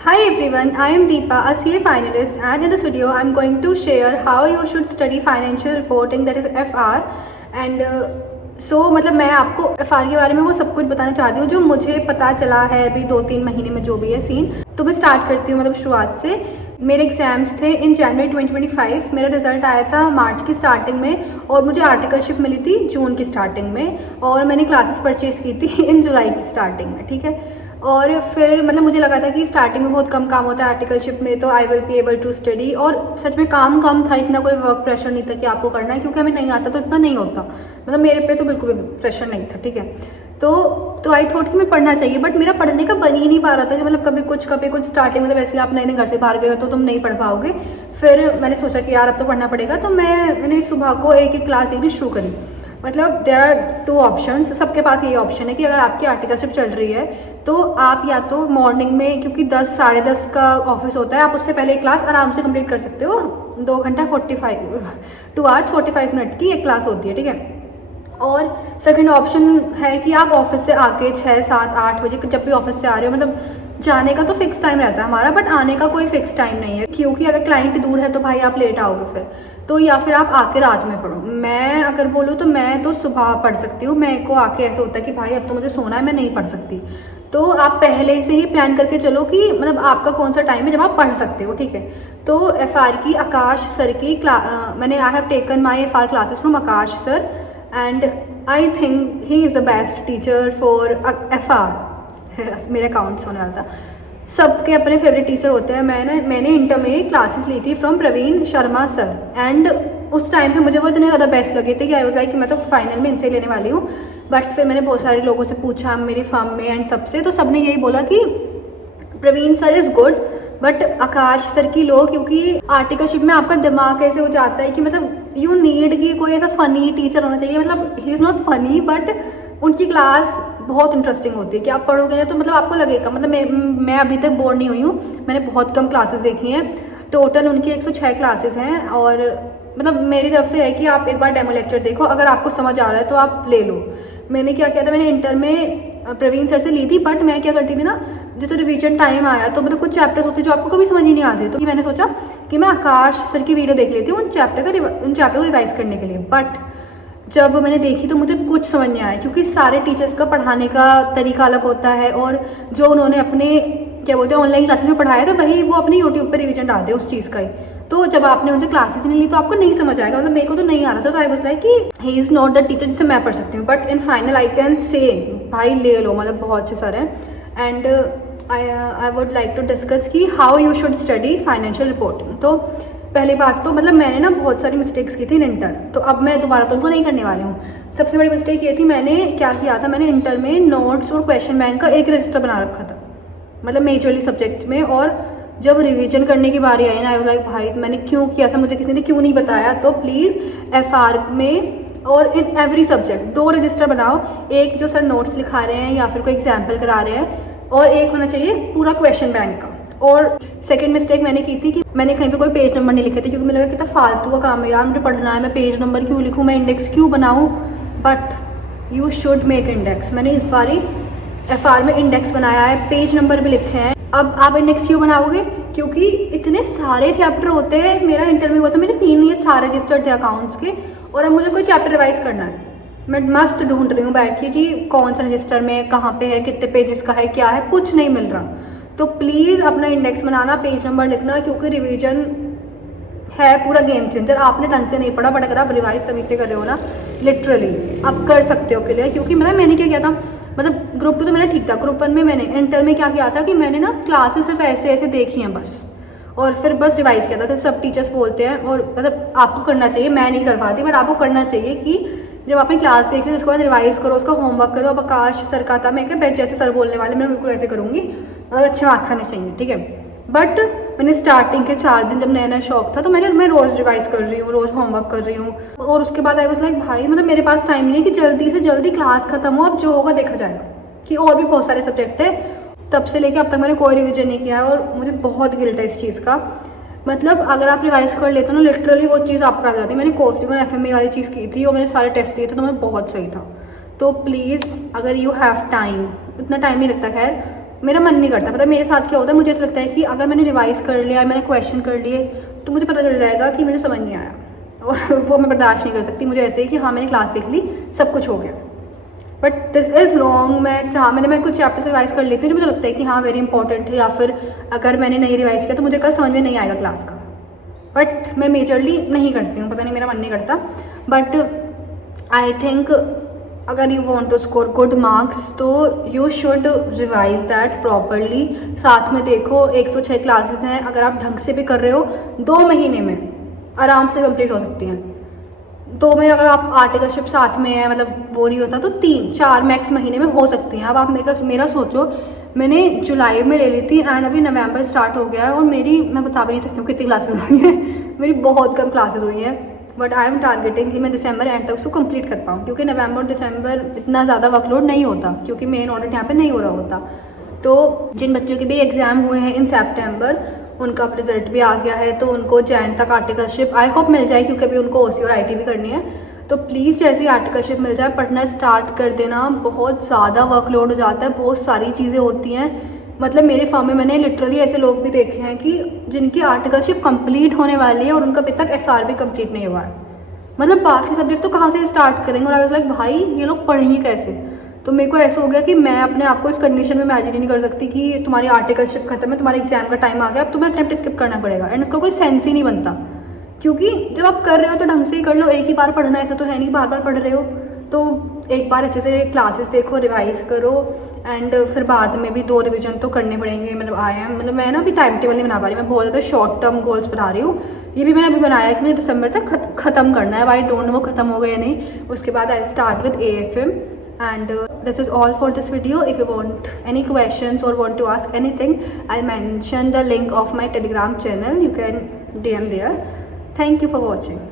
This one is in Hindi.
Hi everyone, I am Deepa, a CA finalist, and in this video I am going to share how you should study financial reporting, that is FR. And मतलब मैं आपको FR के बारे में वो सब कुछ बताना चाहती हूँ जो मुझे पता चला है अभी 2-3 महीने में जो भी है सीन। तो मैं स्टार्ट करती हूँ शुरुआत से। मेरे एग्जाम्स थे इन जनवरी 2025। मेरा रिजल्ट आया था मार्च की स्टार्टिंग में और मुझे आर्टिकलशिप मिली थी जून की स्टार्टिंग में, और मैंने क्लासेस परचेज़ की थी इन जुलाई की स्टार्टिंग में। ठीक है, और फिर मुझे लगा था कि स्टार्टिंग में बहुत कम काम होता है आर्टिकलशिप में, तो I will be able to study. और सच में काम कम था, इतना कोई वर्क प्रेशर नहीं था कि आपको करना है, क्योंकि हमें नहीं आता तो इतना नहीं होता। मेरे पे तो बिल्कुल भी प्रेशर नहीं था। ठीक है, तो आई थॉट कि मैं पढ़ना चाहिए, बट मेरा पढ़ने का बन ही नहीं पा रहा था कि कभी कुछ स्टार्टिंग ऐसे आप नए नए घर से बाहर गए हो तो तुम नहीं पढ़ पाओगे। फिर मैंने सोचा कि यार अब तो पढ़ना पड़ेगा, तो मैंने सुबह को एक क्लास देखनी शुरू करी। देयर आर 2 ऑप्शंस, सबके पास यही ऑप्शन है कि अगर आपकी आर्टिकलशिप चल रही है तो आप या तो मॉर्निंग में, क्योंकि 10 साढ़े 10 का ऑफिस होता है, आप उससे पहले एक क्लास आराम से कंप्लीट कर सकते हो। 2 hours 45 मिनट की एक क्लास होती है। ठीक है, और सेकंड ऑप्शन है कि आप ऑफिस से आके 6, 7, 8 बजे जब भी ऑफिस से आ रहे हो, जाने का तो फिक्स टाइम रहता है हमारा, बट आने का कोई फिक्स टाइम नहीं है, क्योंकि अगर क्लाइंट दूर है तो भाई आप लेट आओगे फिर तो, या फिर आप आके रात में पढ़ो। मैं अगर बोलूँ तो मैं तो सुबह पढ़ सकती हूँ। मेरे को आके ऐसा होता है कि भाई अब तो मुझे सोना है, मैं नहीं पढ़ सकती। तो आप पहले से ही प्लान करके चलो कि आपका कौन सा टाइम है जब आप पढ़ सकते हो। ठीक है, तो FR की आकाश सर की I have taken my FR classes from Akash sir, and I think he is the best teacher for FR। मेरे अकाउंट्स होने वाला था। सबके अपने फेवरेट टीचर होते हैं। मैंने इंटर में क्लासेस ली थी from Praveen Sharma sir, and उस टाइम पे मुझे वो इतने ज़्यादा बेस्ट लगे थे कि आई वाज लाइक कि मैं तो फाइनल में इनसे लेने वाली हूँ। बट फिर मैंने बहुत सारे लोगों से पूछा मेरी फर्म में एंड सबसे, तो सबने यही बोला कि Praveen sir is good, but Akash sir की लो, क्योंकि आर्टिकलशिप में आपका दिमाग ऐसे हो जाता है कि यू नीड कि कोई ऐसा फ़नी टीचर होना चाहिए। ही इज़ नॉट फ़नी, बट उनकी क्लास बहुत इंटरेस्टिंग होती है कि आप पढ़ोगे ना तो आपको लगेगा। मैं अभी तक बोर नहीं हुई हूँ, मैंने बहुत कम क्लासेस देखी हैं। टोटल उनकी 106 क्लासेस हैं, और मेरी तरफ से है कि आप एक बार डेमो लेक्चर देखो, अगर आपको समझ आ रहा है तो आप ले लो। मैंने क्या किया था, मैंने इंटर में प्रवीण सर से ली थी, बट मैं क्या करती थी ना, जैसे रिवीजन टाइम आया तो कुछ चैप्टर्स होते जो आपको कभी समझ ही नहीं आ रहे, तो मैंने सोचा कि मैं आकाश सर की वीडियो देख लेती हूँ उन चैप्टर को रिवाइज करने के लिए। बट जब मैंने देखी तो मुझे कुछ समझ नहीं आया, क्योंकि सारे टीचर्स का पढ़ाने का तरीका अलग होता है, और जो उन्होंने अपने क्या बोलते हैं ऑनलाइन क्लासेस में पढ़ाया था वही वो अपने यूट्यूब पर रिवीजन डालते हैं उस चीज़ का ही। तो जब आपने उनसे क्लासेस नहीं ली तो आपको नहीं समझ आएगा। मेरे को तो नहीं आ रहा था, तो आई वाज लाइक कि he is not the teacher जिससे मैं पढ़ सकती हूँ। But in final I can say भाई ले लो, बहुत अच्छे सर हैं। And I would like to discuss कि how you should study financial reporting. तो पहली बात तो मैंने ना बहुत सारी मिस्टेक्स की थी इन इंटर, तो अब मैं दोबारा तो उनको नहीं करने वाली हूँ। सबसे बड़ी मिस्टेक ये थी, मैंने क्या किया था, मैंने इंटर में नोट्स और क्वेश्चन बैंक का एक रजिस्टर बना रखा था, मेजरली सब्जेक्ट में। और जब रिवीजन करने की बारी आई ना, आई वाज लाइक भाई मैंने क्यों किया था, मुझे किसी ने क्यों नहीं बताया। तो प्लीज़ FR में और इन एवरी सब्जेक्ट 2 रजिस्टर बनाओ, एक जो सर नोट्स लिखा रहे हैं या फिर कोई एग्जाम्पल करा रहे हैं, और एक होना चाहिए पूरा क्वेश्चन बैंक का। और सेकंड मिस्टेक मैंने की थी कि मैंने कहीं पे कोई पेज नंबर नहीं लिखे थे, क्योंकि मुझे लगा कितना फालतू का काम है यार, मुझे पढ़ना है, मैं पेज नंबर क्यों लिखूँ, मैं इंडेक्स क्यों बनाऊँ। But you should make index. मैंने इस बारी FR में इंडेक्स बनाया है, पेज नंबर भी लिखे हैं। अब आप इंडेक्स क्यों बनाओगे, क्योंकि इतने सारे चैप्टर होते हैं। मेरा इंटरव्यू हुआ था, मेरे 3 या 4 रजिस्टर थे अकाउंट्स के, और अब मुझे कोई चैप्टर रिवाइज करना है। मैं मस्त ढूंढ रही हूँ बैठ के कि कौन सा रजिस्टर में कहाँ पे है, कितने पेजेस का है, क्या है, कुछ नहीं मिल रहा। तो प्लीज़ अपना इंडेक्स बनाना, पेज नंबर लिखना, क्योंकि रिवीजन है पूरा गेम चेंजर। आपने ढंग से नहीं पढ़ा, बट अगर आप रिवाइज सभी से कर रहे हो ना, लिटरली आप कर सकते हो क्लियर। क्योंकि मैंने क्या किया था, ग्रुप 2 तो मेरा ठीक था, ग्रुप 1 में मैंने इंटर में क्या किया था कि मैंने ना क्लासेस सिर्फ ऐसे ऐसे देखी हैं बस, और फिर बस रिवाइज किया था। सब टीचर्स बोलते हैं, और आपको करना चाहिए, मैं नहीं कर पाती, बट आपको करना चाहिए कि जब आपने क्लास देखी उसके बाद रिवाइज करो, उसका होमवर्क करो। अब आकाश सर का था, मैं क्या बैच जैसे सर बोलने वाले, मैं बिल्कुल ऐसे करूँगी, अच्छे मार्क्स आने चाहिए। ठीक है, बट मैंने स्टार्टिंग के 4 दिन जब नया नया शौक था, तो मैं रोज़ रिवाइज कर रही हूँ, रोज़ होमवर्क कर रही हूँ। और उसके बाद आई वाज लाइक भाई मेरे पास टाइम नहीं है कि जल्दी से जल्दी क्लास खत्म हो, अब जो होगा देखा जाएगा, कि और भी बहुत सारे सब्जेक्ट है। तब से लेके अब तक मैंने कोई रिविजन नहीं किया है, और मुझे बहुत गिल्ट है इस चीज़ का। अगर आप रिवाइज कर लेते हो ना, लिटरली वो चीज़ आपको आ जाती है। मैंने कोर्सिंग और FMA वाली चीज़ की थी, और मैंने सारे टेस्ट दिए थे, तो मैं बहुत सही था। तो प्लीज़ अगर यू हैव टाइम, इतना टाइम नहीं लगता खैर, मेरा मन नहीं करता। पता है मेरे साथ क्या होता है, मुझे ऐसा लगता है कि अगर मैंने रिवाइज़ कर लिया, मैंने क्वेश्चन कर लिए, तो मुझे पता चल जाएगा कि मुझे समझ नहीं आया, और वो मैं बर्दाश्त नहीं कर सकती। मुझे ऐसे ही कि हाँ मैंने क्लास देख ली, सब कुछ हो गया। But this is wrong. मैं कुछ चैप्टर्स रिवाइज़ कर लेती हूँ जो मुझे लगता है कि हाँ वेरी इंपॉर्टेंट है, या फिर अगर मैंने नहीं रिवाइज़ किया तो मुझे कल समझ में नहीं आएगा क्लास का। बट मैं मेजरली नहीं करती हूँ, पता नहीं मेरा मन नहीं करता। बट आई थिंक अगर you want to score good marks तो you should revise that properly. साथ में देखो 106 क्लासेस हैं, अगर आप ढंग से भी कर रहे हो 2 महीने में आराम से कंप्लीट हो सकती हैं। 2 में अगर आप आर्टिकलशिप साथ में है, मतलब वो नहीं होता, तो 3-4 मैक्स महीने में हो सकती हैं। अब आप मेरा सोचो, मैंने जुलाई में ले ली थी एंड अभी नवंबर स्टार्ट हो गया है, और मेरी मैं बता भी नहीं सकती हूँ कितनी क्लासेस हुई हैं। मेरी बहुत कम क्लासेस हुई हैं। बट आई एम टारगेटिंग कि मैं दिसंबर एंड तक उसको कंप्लीट कर पाऊँ, क्योंकि नवंबर दिसंबर इतना ज़्यादा वर्कलोड नहीं होता, क्योंकि मेन ऑडिट यहाँ पे नहीं हो रहा होता। तो जिन बच्चों के भी एग्ज़ाम हुए हैं इन सितंबर, उनका रिजल्ट भी आ गया है, तो उनको जैन तक आर्टिकलशिप आई होप मिल जाए, क्योंकि अभी उनको ओसी और आईटी भी करनी है। तो प्लीज़ जैसे ही आर्टिकलशिप मिल जाए पढ़ना स्टार्ट कर देना। बहुत ज़्यादा वर्कलोड हो जाता है, बहुत सारी चीज़ें होती हैं। मतलब मेरे फॉर्म में मैंने लिटरली ऐसे लोग भी देखे हैं कि जिनकी आर्टिकलशिप कंप्लीट होने वाली है और उनका अभी तक एफआर भी कंप्लीट नहीं हुआ है। मतलब बाकी सब्जेक्ट तो कहाँ से स्टार्ट करेंगे, और आई वाज लाइक भाई ये लोग पढ़ेंगे कैसे। तो मेरे को ऐसा हो गया कि मैं अपने आप को इस कंडीशन में इमेजिन ही नहीं कर सकती कि तुम्हारी आर्टिकलशिप खत्म है, तुम्हारे एग्जाम का टाइम आ गया, अब तुम्हें अटेम्प्ट स्किप करना पड़ेगा, एंड उसका कोई सेंस ही नहीं बनता। क्योंकि जब आप कर रहे हो तो ढंग से ही कर लो, एक ही बार पढ़ना ऐसा तो है नहीं, बार बार पढ़ रहे हो। तो एक बार अच्छे से क्लासेस देखो, रिवाइज करो, एंड फिर बाद में भी 2 रिवीजन तो करने पड़ेंगे। मतलब मैं ना अभी टाइम टेबल नहीं बना पा रही, मैं बहुत ज़्यादा शॉर्ट टर्म गोल्स बना रही हूँ। ये भी मैंने अभी बनाया कि मुझे दिसंबर तक ख़त्म करना है। आई डोंट नो वो ख़त्म हो गया या नहीं। उसके बाद I start with AFM, and this is all for this video. If you want any questions or want to ask anything, I'll mention the link of my Telegram channel. You can DM there. Thank you for watching.